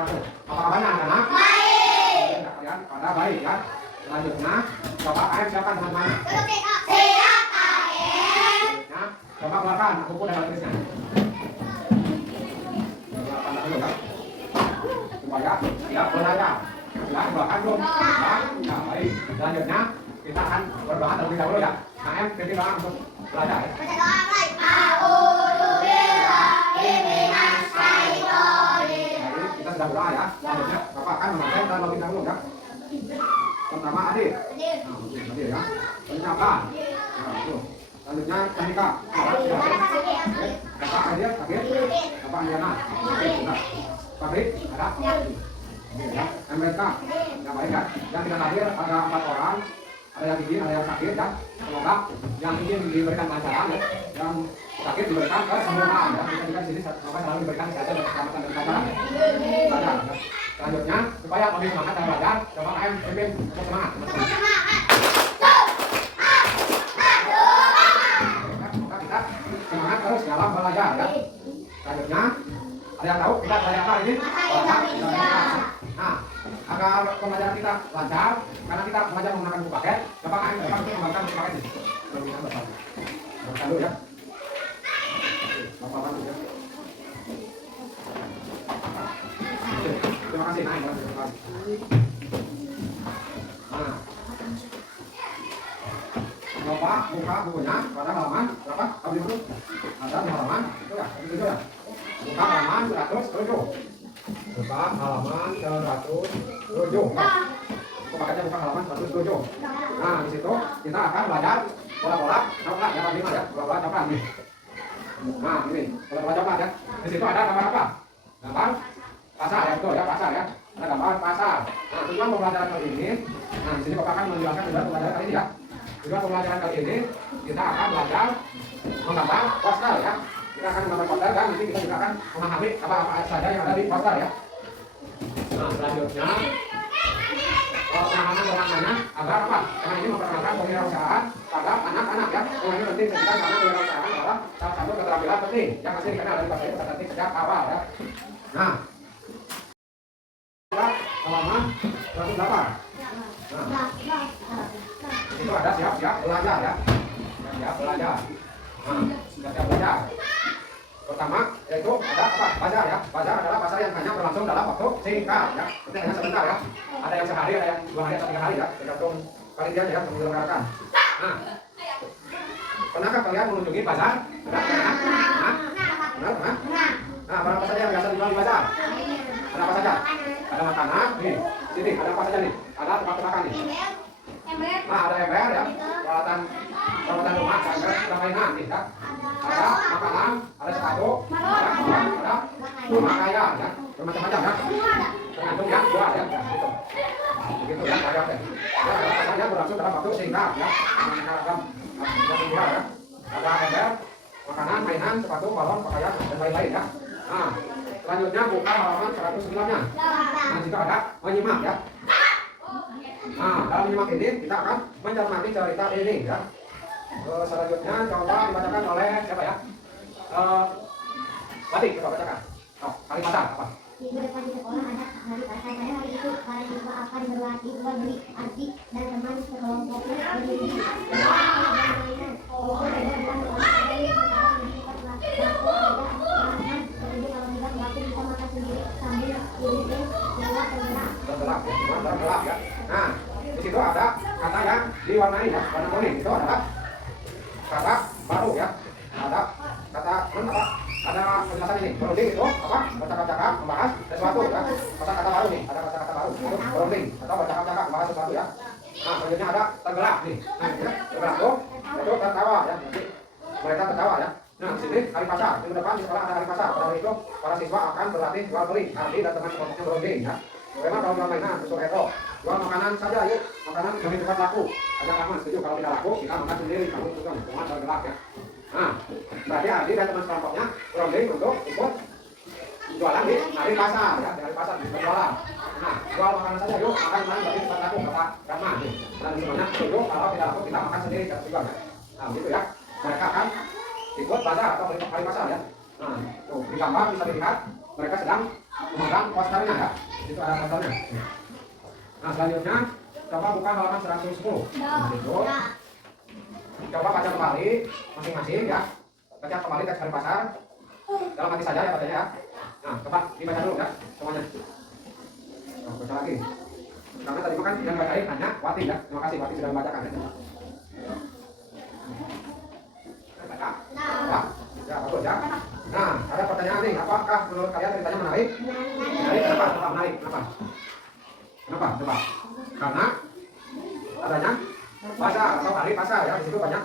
Apa kabarnya anak-anak? Baik. Kalian pada baik ya. Selanjutnya, coba AM siapkan teman-teman. Siap AM. Nah, coba keluarkan buku dan tulisnya. Keluarkan dulu ya. Supaya siap belajar. Sudah keluarkan belum? Ya, baik. Selanjutnya, kita akan berdoa terlebih dahulu ya. AM pimpin doa untuk belajar ya. Baca doa mulai. A'udzubillahi minasyaitonir. Jadi kita sudah berdoa ya. Selanjutnya Bapak akan memakai terlebih dahulu ya. Pertama Adit. Nah, Adit ya. Penyapa. Nah, itu. Selanjutnya Kanika. Bapak Adit, Adit. Bapak Andiana. Fabrik, ada. Ya. MBK. Yang baik ya. Yang tidak hadir ada 4 orang. Ada yang izin, ada yang sakit ya. Semoga yang izin diberikan kelancaran ya. Yang sakit diberikan kesempurnaan ya. Kita di sini semoga selalu diberikan kesehatan dan keselamatan dan kelancaran. Belajar ya. Selanjutnya supaya lebih semangat dalam belajar, coba AM pimpin untuk semangat. Semoga kita semangat terus dalam belajar ya. Selanjutnya ada yang tahu kita belajar apa ini? Nah, agar pembelajaran kita lancar, karena kita belajar menggunakan buku paket, coba AM untuk menggunakan buku paket ini. Bapak dulu ya. Bapak bantu ya. Terima kasih. Nah, coba buka bukunya pada halaman berapa? Kamu dulu. Ada di halaman itu ya, itu ya. Buka halaman 107. Buka halaman 107. Paketnya buka halaman 107. Nah, di situ kita akan belajar bola-bola coklat ya, lima ya, bola-bola coklat nih. Nah, ini bola-bola coklat ya. Di situ ada gambar apa? Gambar pasar ya, betul ya, pasar ya. Ada gambar pasar. Nah, tujuan pembelajaran kali ini, nah di sini Bapak akan menjelaskan tujuan pembelajaran kali ini ya. Tujuan pembelajaran kali ini kita akan belajar menggambar poster ya. Kita akan menggambar poster dan nanti kita juga akan memahami apa-apa saja yang ada di poster ya. Nah, selanjutnya pemahaman pertamanya agar apa? Karena ini memperkenalkan kewirausahaan pada anak-anak ya. Yang ini penting kita karena kewirausahaan adalah salah satu keterampilan penting yang pasti dikenal dari bahasa Inggris nanti sejak awal ya. Nah, halaman 108. Nah, itu ada siap-siap belajar ya. Siap belajar. Nah, siap belajar. Pertama yaitu ada apa? Bazar ya. Bazar adalah pasar yang hanya berlangsung dalam waktu singkat ya. Itu hanya sebentar ya. Ada yang sehari, ada yang 2 hari atau 3 hari ya. Tergantung panitia ya yang menyelenggarakan. Nah, pernahkah kalian mengunjungi bazar? Pernah? Pernah? Nah, barang apa saja yang biasa dijual di bazar? Ada apa saja? Ada makanan, nih. Sini ada apa saja nih? Ada tempat makan nih. Nah, ada ember ya. Peralatan rumah, ada mainan nih ya. Ada makanan, ada sepatu, ada pakaian ya. Bermacam-macam ya. Tergantung ya, jual ya. Gitu. Begitu ya, ada apa? Ya, ada apa saja berlangsung dalam waktu singkat ya. Ada ember, makanan, mainan, sepatu, balon, pakaian dan lain-lain ya. Nah, selanjutnya buka halaman 109-nya. Nah, jika ada menyimak ya. Nah, dalam menyimak ini kita akan mencermati cerita ini ya. Selanjutnya coba dibacakan oleh siapa ya? Batik, coba bacakan. Oh, kali pasar apa? Minggu depan di sekolah ada hari pasar. Pada hari itu para siswa akan berlatih jual beli arti dan teman sekelompoknya berdiri. Tergelap ya. Nah, di situ ada kata yang diwarnai ya, warna kuning. Itu adalah kata baru ya. Ada kata apa? Ada penjelasan ini. Berunding itu apa? Bercakap-cakap membahas sesuatu ya. Kata-kata baru nih. Ada kata-kata baru. Itu berunding atau bercakap-cakap membahas sesuatu ya. Nah, selanjutnya ada tergelap nih. Nah, ini tergelap itu tertawa ya. Jadi mereka tertawa ya. Nah, di sini hari pasar. Minggu depan di sekolah ada hari pasar. Pada hari itu para siswa akan berlatih jual beli. Arti dan teman kelompoknya berunding ya. Bagaimana kalau jual mainan, usul retro, jual makanan saja yuk, makanan demi cepat laku. Ajak aman, setuju kalau tidak laku kita makan sendiri, kamu juga cuma tergelap ya. Nah, berarti Adi dan teman sekelompoknya berunding untuk ikut jualan di hari pasar ya, di hari pasar berjualan. Nah, jual makanan saja yuk, makan demi cepat laku kata Rama nih. Dan semuanya setuju kalau tidak laku kita makan sendiri kita juga ya. Nah, begitu ya. Mereka akan ikut bazar atau hari pasar ya. Nah, tuh di gambar bisa dilihat mereka sedang memegang posternya ya. Itu ada posternya. Nah selanjutnya coba buka halaman 110. Itu. Coba baca kembali masing-masing ya. Baca kembali teks hari pasar. Dalam hati saja ya bacanya ya. Nah coba dibaca dulu ya semuanya. Nah, baca lagi. Karena tadi kan yang bacain hanya Wati ya. Terima kasih Wati sudah membacakan ya. Baca. Ya, bagus ya. Nah, ada pertanyaan nih, apakah menurut kalian ceritanya menarik? Menarik, kenapa? Kenapa menarik? Kenapa? Kenapa? Coba. Karena adanya pasar atau hari pasar ya, di situ banyak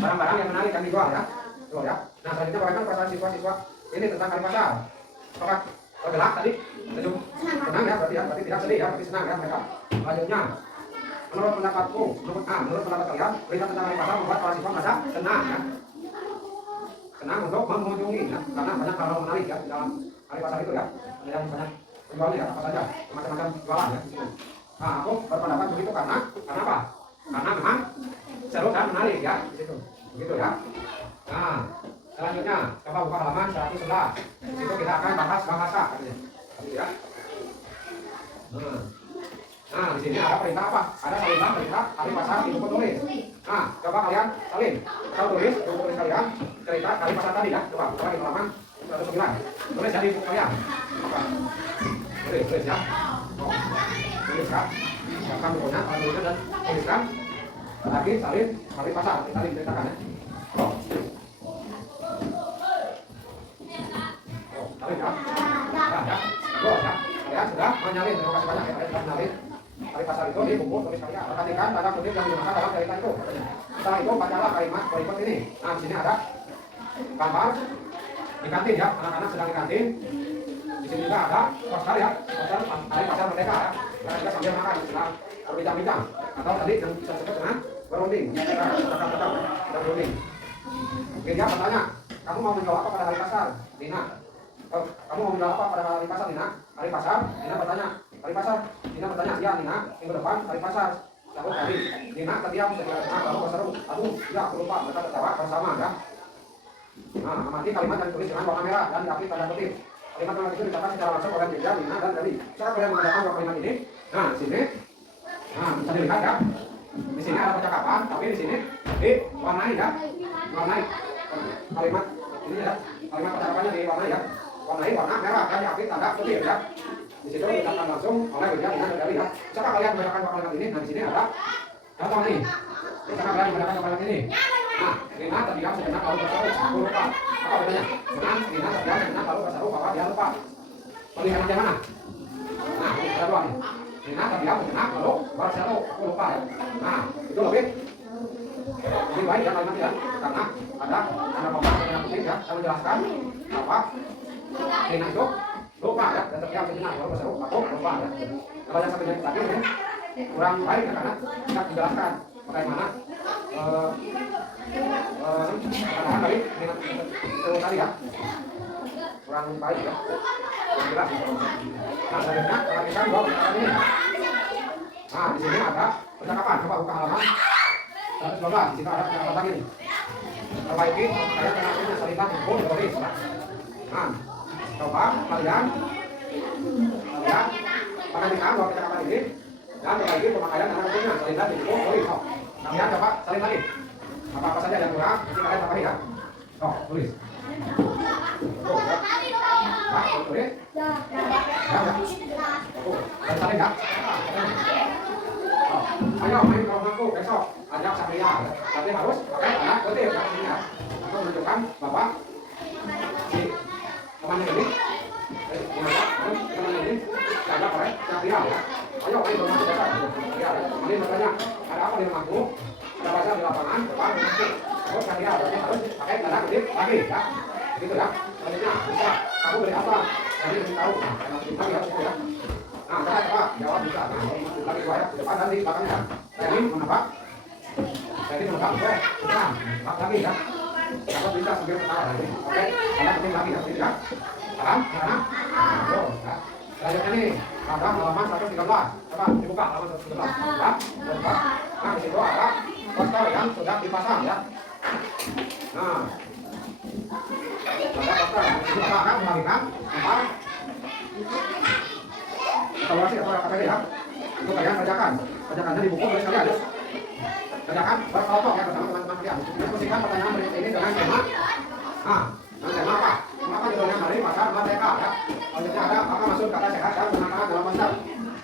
barang-barang yang menarik yang dijual ya. Tuh ya. Nah, selanjutnya bagaimana perasaan siswa-siswa ini tentang hari pasar? Apakah tergelak tadi? Senyum? Senang ya, berarti tidak sedih ya, berarti senang ya mereka. Selanjutnya, menurut pendapatku, menurut pendapat kalian, berita tentang hari pasar membuat para siswa merasa senang ya. Senang untuk mengunjungi ya, karena banyak hal menarik ya di dalam hari pasar itu ya. Ada yang banyak penjualnya ya, apa saja, macam-macam jualan ya di situ. Nah, aku berpendapat begitu karena apa? Karena memang seru dan menarik ya di situ. Begitu ya. Nah, selanjutnya coba buka halaman 111. Di situ kita akan bahas bahasa katanya. Gitu ya. Nah, di sini ada perintah apa? Ada perintah hari pasar di buku tulis. Nah, coba kalian salin. Kalau tulis buku tulis kalian cerita hari pasar tadi ya. Coba di halaman 109. Tulis ya di buku kalian. Apa? Tulis ya. Oh, tulis ya. Siapkan bukunya, tulisnya dan tuliskan. Lagi salin hari pasar. Salin ceritakan ya. Oh. Salin ya. Nah, ya. Bagus ya. Kalian sudah menyalin. Terima kasih banyak ya. Kalian sudah menyalin hari pasar itu di buku tulis kalian. Perhatikan tanda kutip yang digunakan dalam cerita itu. Setelah itu bacalah kalimat berikut ini. Nah, di sini ada gambar di kantin ya. Anak-anak sedang di kantin. Di sini juga ada poster ya. Poster hari pasar merdeka ya. Kita sambil makan sedang berbincang-bincang. Atau tadi yang kita sebut dengan berunding. Tetap berunding. Oke, dia bertanya, kamu mau menjawab apa pada hari pasar, Dina? Kamu mau menjawab apa pada hari pasar, Dina? Hari pasar? Dina bertanya. Hari pasar? Dina bertanya, iya Dina, minggu depan hari pasar. Sahut tadi. Dina terdiam setelah lalu berseru. Aduh, ya aku lupa, mereka tertawa bersama ya. Nah, amati kalimat yang ditulis dengan warna merah dan diakhiri tanda kutip. Kalimat itu dicatat secara langsung oleh Dinda, Dina dan Dali. Cara kalian menggunakan dua kalimat ini? Nah, di sini. Nah, bisa dilihat ya. Di sini ada percakapan, tapi di sini diwarnai ya. Warnai kalimat ini ya. Kalimat percakapannya diwarnai ya. Warnai warna merah dan diakhiri tanda kutip ya. Di situ dicatat langsung oleh Dinda, Dina dan Dali ya. Cara kalian menggunakan dua kalimat ini? Nah, di sini ada contoh nih. Cara kalian menggunakan dua kalimat ini? Nah, Dina terdiam sejenak lalu berseru, aku lupa. Apa bedanya? Dengan Dina terdiam sejenak lalu berseru bahwa dia lupa. Melihat yang mana? Nah, ada dua nih. Dina terdiam sejenak lalu berseru, aku lupa. Nah, itu lebih baik ya kalimat ya, karena ada kompas yang kutip ya, yang menjelaskan bahwa Dina itu lupa ya, dan terdiam sejenak lalu berseru, aku lupa ya. Kalau yang satunya tadi ini kurang baik ya, karena tidak dijelaskan bagaimana kadang tadi itu tadi ya kurang baik ya, kurang jelas. Nah, selanjutnya perhatikan dua percakapan ini. Nah, di sini ada percakapan. Coba buka halaman 112. Di situ ada percakapan lagi nih. Perbaiki saya kenalnya salinan buku tulis. Nah, coba kalian perhatikan dua percakapan ini dan perbaiki pemakaian tanda kutipnya salinan buku tulis. Kalian coba salin lagi. Apa saja yang kurang, nanti kalian tambahin ya. Oh, tulis. Oh, ya. Nah, tulis. Ya, ya. Oh, salin ya. Oh, ayo main kelompokku besok. Ajak Satria. Tapi harus pakai tanda kutip ya sini ya. Untuk menunjukkan bahwa si temannya ini diajak oleh Satria ya. Ayo main kelompokku besok. Ya, ini bertanya, ada apa di rumahku? Ada baca di lapangan, depan, rumahku. Terus Satria berarti harus pakai tanda kutip lagi ya. Begitu ya. Selanjutnya bisa, kamu beli apa? Jadi belum tahu. Tanda kutip lagi harus itu ya. Nah, saya coba jawab bisa. Nah, lagi dua ya, di depan dan di belakangnya. Jadi menebak. Jadi menebak, boleh. Nah, menebak lagi ya. Dapat bisa sambil ketawa lagi. Oke, tanda kutip lagi ya, gitu ya. Paham? Gimana? Nah, ya. Selanjutnya nih, ada halaman 113. Coba dibuka halaman 113. Ya, buka. Nah, di situ ada poster yang sudah dipasang ya. Nah, ada poster. Di belakang membagikan gambar evaluasi atau KPD ya. Untuk kalian kerjakannya di buku tulis kalian. Kerjakan berkelompok ya bersama teman-teman kalian. Diskusikan pertanyaan berikut ini dengan tema. Nah, dengan tema apa? Maka judulnya hari pasar merdeka ya. Selanjutnya ada apa maksud kata sehat dan bermanfaat dalam pasar.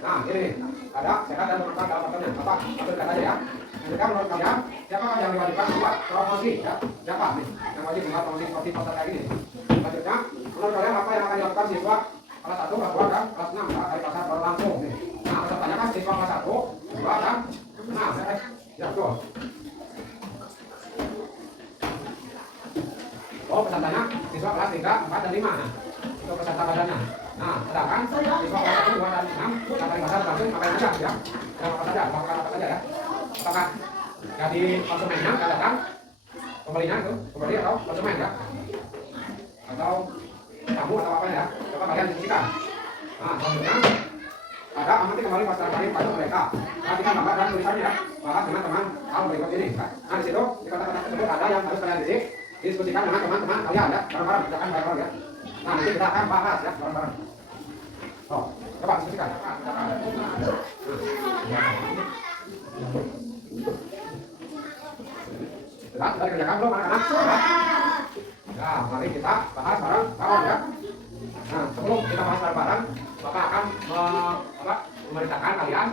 Nah, ini ada sehat dan bermanfaat dalam pasarnya. Apa maksud katanya ya? Ketika menurut kalian, siapa yang diwajibkan membuat promosi ya? Siapa nih yang wajib membuat promosi seperti pasar kayak gini? Selanjutnya, menurut kalian apa yang akan dilakukan siswa kelas 1, kelas 2, dan kelas 6 ya, dari pasar berlangsung nih? Nah, pesertanya kan siswa kelas 1, 2, dan 6 ya, betul. Oh, pesertanya siswa kelas 3, 4, dan 5 nah, untuk peserta badannya. Nah, sedangkan siswa kelas 1, 2, dan 6 yang dari pasar berlangsung ngapain aja ya? Apa saja, melakukan apa saja ya? Apakah jadi konsumennya yang datang, pembelinya itu, pembeli atau konsumen ya? Atau tamu atau apa ya? Coba kalian diskusikan. Nah, selanjutnya ada amati kembali pasar kali pada mereka. Perhatikan gambar dan tulisannya ya. Bahas dengan teman hal berikut ini. Nah, di situ di kata-kata tersebut ada yang harus kalian diskusikan dengan teman-teman kalian ya. Bareng-bareng, jangan bareng-bareng ya. Nah, nanti kita akan bahas ya bareng-bareng. Oh, coba diskusikan. Sudah dikerjakan belum anak-anak? Nah, mari kita bahas bareng kawan ya. Nah, sebelum kita bahas bareng-bareng, Bapak akan memerintahkan kalian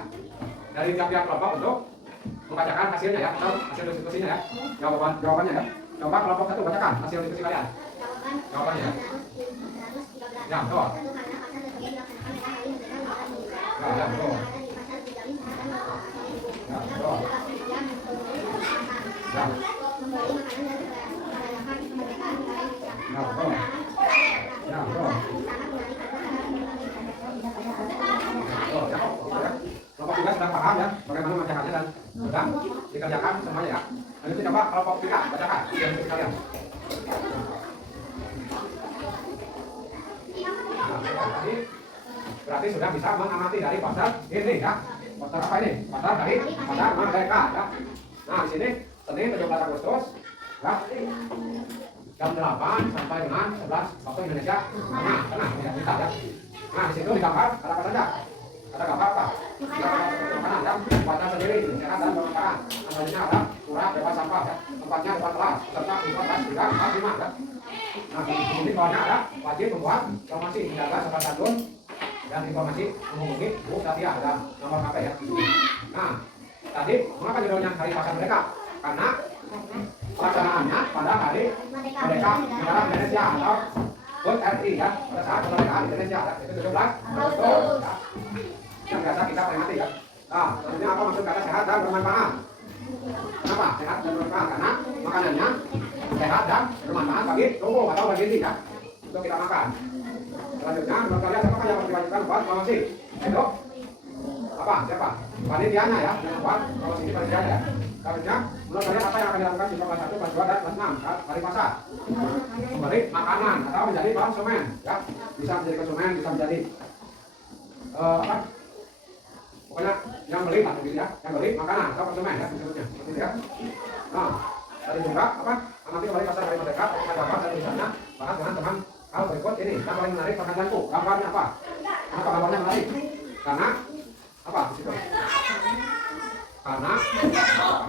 dari tiap-tiap kelompok untuk membacakan hasilnya ya, atau hasil diskusinya ya, jawabannya ya. Coba kelompok 1 bacakan hasil diskusi kalian. Jawabannya ya. Ya, betul. Ya, betul. Ya, betul. Ya. Ya, betul. Ya, betul. Kelompok 3 sudah paham ya bagaimana membacakannya dan sudah dikerjakan semuanya ya. Nanti coba kelompok 3 bacakan yang sekalian. Nah, berarti sudah bisa mengamati dari pasar ini ya. Pasar apa ini? Pasar dari pasar merdeka ya. Nah, di sini Senin 17 Agustus ya. Jam 8 sampai dengan 11 waktu Indonesia. Nah, tenang, tidak bisa ya. Nah, di situ digambar ada apa saja? Ada gambar apa? Makanan ya, baca sendiri, sehat dan bermanfaat. Selanjutnya ada surat bebas sampah ya. Tempatnya depan kelas, serta siswa kelas 3, kelas 5 ya. Nah, di sini bawahnya ada wajib membuat informasi menjaga sopan santun dan informasi menghubungi Bu Satya dan nomor HP ya. Nah, tadi mengapa judulnya Hari Pasar Merdeka? Karena pelaksanaannya pada hari Merdeka Negara Indonesia atau HUT RI ya, pada saat kemerdekaan Indonesia ya, itu 17 Agustus ya. Yang biasa kita peringati ya. Nah, selanjutnya apa maksud kata sehat dan bermanfaat? Kenapa sehat dan bermanfaat? Karena makanannya sehat dan bermanfaat bagi tubuh atau bagi diri ya, untuk kita makan. Selanjutnya, menurut kalian siapa yang harus diwajibkan buat promosi? Itu apa? Siapa? Panitianya ya, yang buat promosi ini panitianya ya. Selanjutnya, menurut kalian apa yang akan dilakukan siswa kelas 1, kelas 2, dan kelas 6 hari pasar? Memberi makanan atau menjadi konsumen ya. Bisa menjadi konsumen, bisa menjadi apa? Pokoknya yang beli lah gitu ya, yang beli makanan atau konsumen ya disebutnya, gitu ya. Nah, tadi juga apa? Nanti kembali pasar hari merdeka, ada gambar dan tulisannya, bahas dengan teman hal berikut ini. Yang paling menarik perhatianku, gambarnya apa? Kenapa gambarnya menarik? Karena apa? Di situ. Karena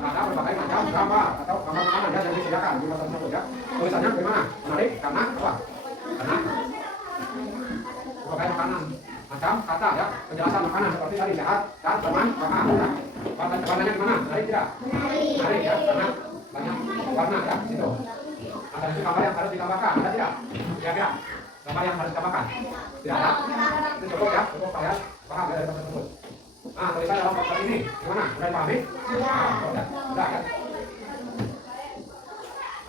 ada berbagai macam gambar atau gambar makanan ya yang disediakan di pasar tersebut ya. Tulisannya bagaimana? Menarik karena apa? Karena berbagai makanan macam kata ya, penjelasan makanan seperti tadi sehat dan bermanfaat ya. Warnanya gimana? Menarik tidak? Menarik ya, karena banyak warna ya di situ. Ada itu gambar yang harus digambarkan, ada tidak? Kira-kira gambar yang harus digambarkan? Tidak ada? Itu cukup ya, cukup kalian paham ya dari pasar tersebut. Nah, tulisan dalam pasar ini gimana? Sudah dipahami? Sudah ya.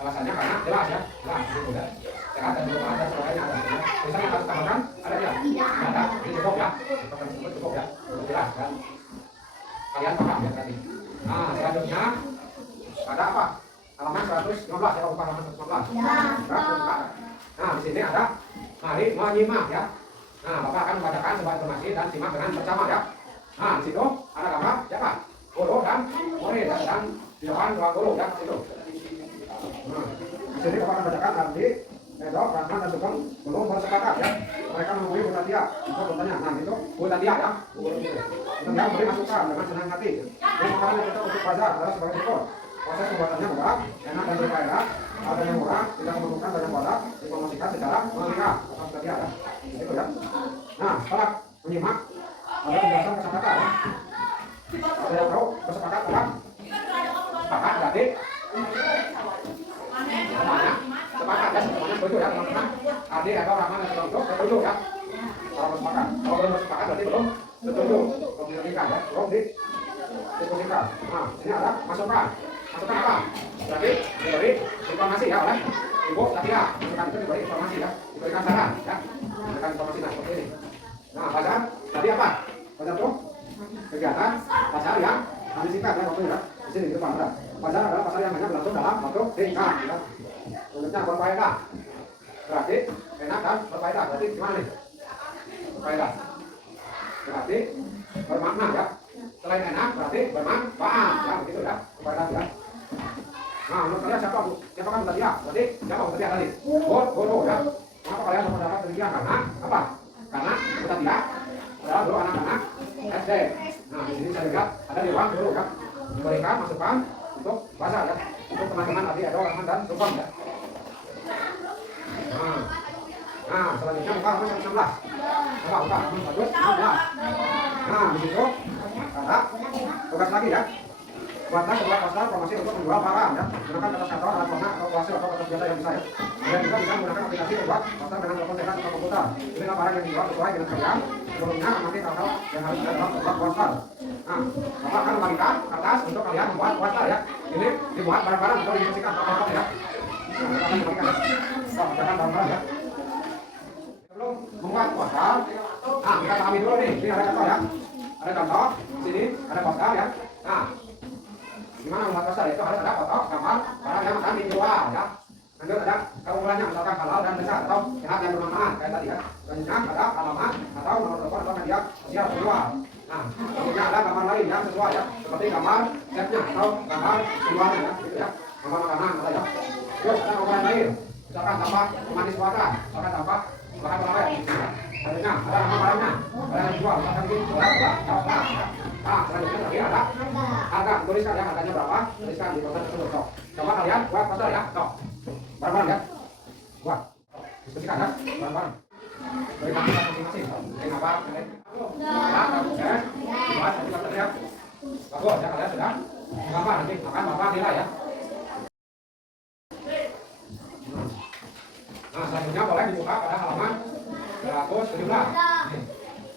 Alasannya karena jelas ya, jelas gitu ya. Sehat dan bermanfaat dan sebagainya ada. Tulisan yang harus ditambahkan ada tidak? Tidak ada. Ini cukup ya. Pasar tersebut cukup ya. Jelas ya. Kalian paham ya tadi. Nah, selanjutnya ada apa? Halaman 115 ya, bukan halaman 115. Nah, di sini ada mari menyimak ya. Nah, Bapak akan membacakan sebuah informasi dan simak dengan bersama ya. Nah, di situ ada gambar siapa? Guru dan murid dan di depan ruang guru ya, di situ. Nah, di sini Bapak akan bacakan nanti Besok Rahman dan Sugeng belum bersepakat ya. Mereka menemui Bu Tatia untuk bertanya. Nah itu Bu Tatia ya. Bu Tatia memberi masukan dengan senang hati. Ini makanan kita untuk bazar adalah sebagai berikut. Proses pembuatannya mudah, enak dan berfaedah. Harganya murah, tidak memerlukan banyak wadah. Dipromosikan secara mengikat. Kata Bu Tatia ya. Itu ya. Nah setelah menyimak ada penjelasan kesepakatan ya. Ada yang tahu kesepakatan apa? Sepakat berarti semuanya sepakat ya, semuanya setuju ya teman-teman. Adik atau Rahman dan Sugeng setuju ya. Kalau bersepakat, kalau belum bersepakat berarti belum setuju. Belum didiskusikan ya, belum didiskusikan. Nah, ini ada masukan. Masukan apa? Berarti diberi informasi ya oleh Ibu Tatia. Masukan itu diberi informasi ya, diberikan saran ya, diberikan informasi nah seperti ini. Nah, bazar tadi apa? Bazar itu kegiatan pasar yang kami singkat ya waktunya ya. Di sini di depan ada. Bazar adalah pasar yang hanya berlangsung dalam waktu singkat ya. Menurutnya berfaedah. Berarti enak dan berfaedah. Berarti gimana nih? Berfaedah. Berarti bermakna ya. Selain enak berarti bermanfaat ya begitu ya. Berfaedah ya. Nah, menurut kalian siapa Bu? Siapa kan Bu Tatia? Berarti siapa Bu Tatia tadi? Bodoh ya. Kenapa kalian berpendapat demikian? Karena apa? Karena Bu Tatia adalah guru anak-anak SD. Nah, di sini saya lihat ada di ruang guru ya. Memberikan masukan untuk bazar ya. Untuk teman-teman tadi ada Rahman dan Sugeng ya. Nah, selanjutnya buka halaman 16. Buka, bagus. Nah, di situ ada tugas lagi ya. Buatlah sebuah poster promosi untuk menjual barang ya. Gunakan kertas kantor, alat warna, atau kuasi atau kertas biasa yang bisa ya. Kalian juga bisa menggunakan aplikasi membuat poster dengan telepon sehat atau komputer. Pilihlah barang yang dijual sesuai dengan kalian. Sebelumnya amati hal-hal yang harus ada dalam sebuah poster. Nah, Bapak akan membagikan kertas untuk kalian membuat poster ya. Ini dibuat barang-barang untuk didiskusikan tokoh-tokoh ya. Nah, kita akan membagikan ya. Kita bacakan barang-barang ya. Sebelum membuat poster, nah kita pahami dulu nih. Ini ada contoh ya. Ada contoh. Di sini ada poster ya. Nah, gimana membuat poster itu harus ada foto gambar barang yang akan dijual ya. Lanjut ada keunggulannya misalkan halal dan besar atau sehat dan bermanfaat kayak tadi ya. Selanjutnya ada alamat atau nomor telepon atau media sosial penjual. Nah, selanjutnya ada gambar lain yang sesuai ya, seperti gambar setnya atau gambar penjualnya ya, gitu ya. Gambar makanan atau ya. Terus ada keunggulan lain, misalkan tampak pemanis kuota, misalkan tampak bahan pengawet. Gitu ya. Selanjutnya ada nama barangnya, barang yang dijual, misalkan ini ya. Nah, selanjutnya tadi ada harga, tuliskan ya harganya berapa, tuliskan di poster tersebut. Sok. Coba kalian buat poster ya, sok. Barang-barang ya, buat. Diskusikan ya, barang-barang. Berikan kita masing-masing. Ini apa? Ini. Ya, bagus ya. Buat, nanti poster ya. Bagus ya, kalian sudah gambar nanti akan bapak nilai ya. Nah, selanjutnya boleh dibuka pada halaman 217. Nih,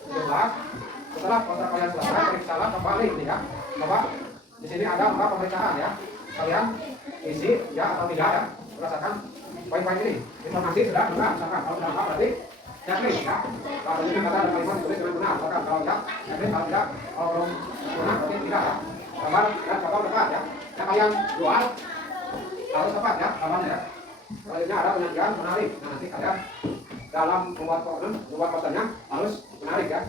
17. Setelah poster kalian selesai, periksalah kembali ini ya. Coba di sini ada 4 pemeriksaan ya. Kalian isi ya atau tidak ya. Berdasarkan poin-poin ini. Informasi sudah benar, misalkan kalau sudah lengkap berarti checklist ya. Kalau ini kata ada kalimat tulis dengan benar, misalkan kalau ya checklist, kalau tidak, kalau belum benar berarti tidak ya. Gambar dan foto dekat ya. Yang kalian jual harus tepat ya gambarnya ya. Selanjutnya ada penyajian menarik. Nah, nanti kalian dalam membuat posternya harus menarik ya.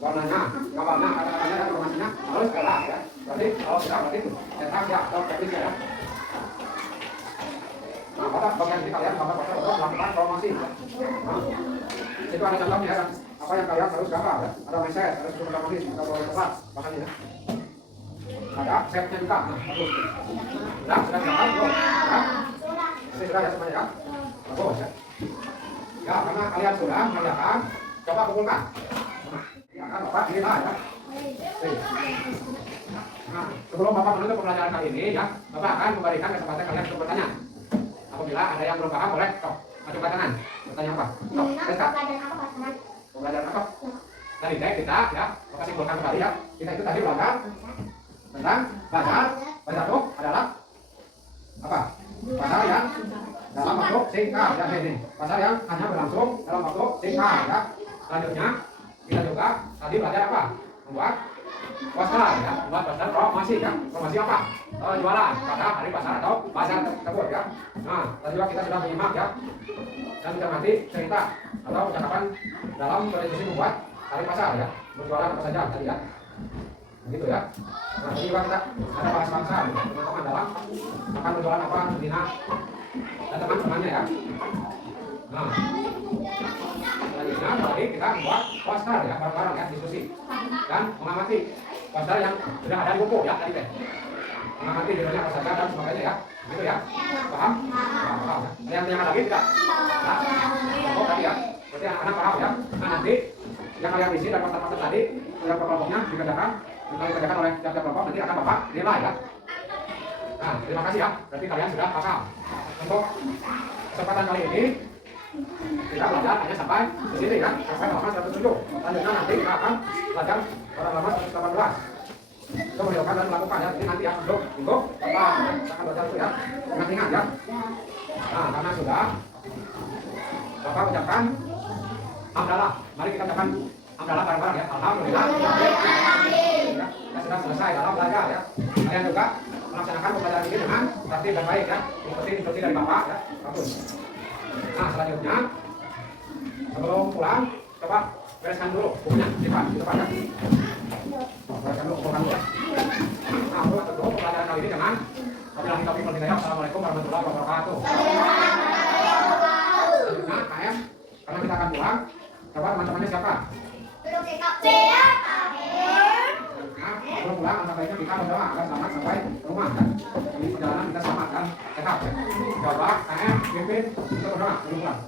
Warnanya, gambarnya, kata-katanya dan informasinya harus jelas ya. Berarti kalau tidak berarti cetak ya atau checklist ya. Nah, pada bagian ini kalian gambar poster untuk melakukan promosi ya. Nah, itu ada contohnya ya. Apa yang kalian harus gambar ya. Ada message, ada struktur promosi, kita boleh tepat bahasanya ya. Ada setnya juga. Nah, bagus. Sudah gambar belum? Ya. Ini sudah ya semuanya ya. Bagus ya. Ya, karena kalian sudah mengerjakan, coba kumpulkan. Ya kan Bapak ini lah ya. Nah, sebelum Bapak menutup pembelajaran kali ini ya, Bapak akan memberikan kesempatan kalian untuk bertanya. Apabila ada yang belum paham boleh sok ajukan tangan. Bertanya apa? Sok, pembelajaran apa? Dari teks kita ya, Bapak simpulkan kembali ya. Kita itu tadi belajar tentang bazar. Bazar itu adalah apa? Bazar yang dalam waktu singkat ya ini. Bazar yang hanya berlangsung dalam waktu singkat ya. Selanjutnya kita juga tadi belajar apa? Membuat poster ya, membuat poster promosi ya. Promosi apa? Jualan pada hari pasar atau bazar tersebut ya. Nah, tadi juga kita sudah menyimak ya dan mencermati cerita atau percakapan dalam tradisi membuat hari pasar ya, berjualan apa saja tadi ya. Begitu ya. Nah, tadi juga kita ada bahasa teman-teman dalam akan berjualan apa, Dina dan teman-temannya ya. Nah, selanjutnya tadi kita membuat poster ya, bareng-bareng ya, diskusi dan mengamati poster yang sudah ada di buku ya tadi teh. Mengamati judulnya apa saja dan sebagainya ya, gitu ya. Paham? Paham. Yang lagi tidak? Nah, oh tadi ya. Berarti anak-anak paham ya. Nah nanti yang kalian isi dan poster-poster tadi yang kelompoknya dikerjakan oleh tiap-tiap kelompok, nanti akan bapak nilai ya. Nah, terima kasih ya. Berarti kalian sudah paham. Untuk kesempatan kali ini kita belajar hanya sampai di sini ya, sampai halaman 107. Lanjutnya nanti kita akan belajar pada halaman 118. Itu menjawabkan dan melakukan ya. Jadi nanti ya untuk bapak akan belajar itu ya. Ingat-ingat ya. Nah, karena sudah bapak ucapkan hamdalah. Mari kita ucapkan hamdalah bareng-bareng ya. Alhamdulillah. Ya, kita sudah selesai dalam belajar ya. Kalian juga melaksanakan pembelajaran ini dengan tertib dan baik ya. Ikuti instruksi dari bapak ya. Bagus. Nah, selanjutnya sebelum pulang coba bereskan dulu bukunya di depan ya. Bereskan dulu buku ya. Nah, untuk pembelajaran kali ini dengan wabillahi taufiq wal hidayah. Assalamualaikum warahmatullahi wabarakatuh. Selanjutnya KM, karena kita akan pulang, coba teman-temannya siapa? Sebelum pulang, alangkah baiknya kita berdoa agar selamat sampai rumah kan. Di perjalanan kita selamat kan, sehat kan. Coba KM, pimpin, kita berdoa sebelum pulang.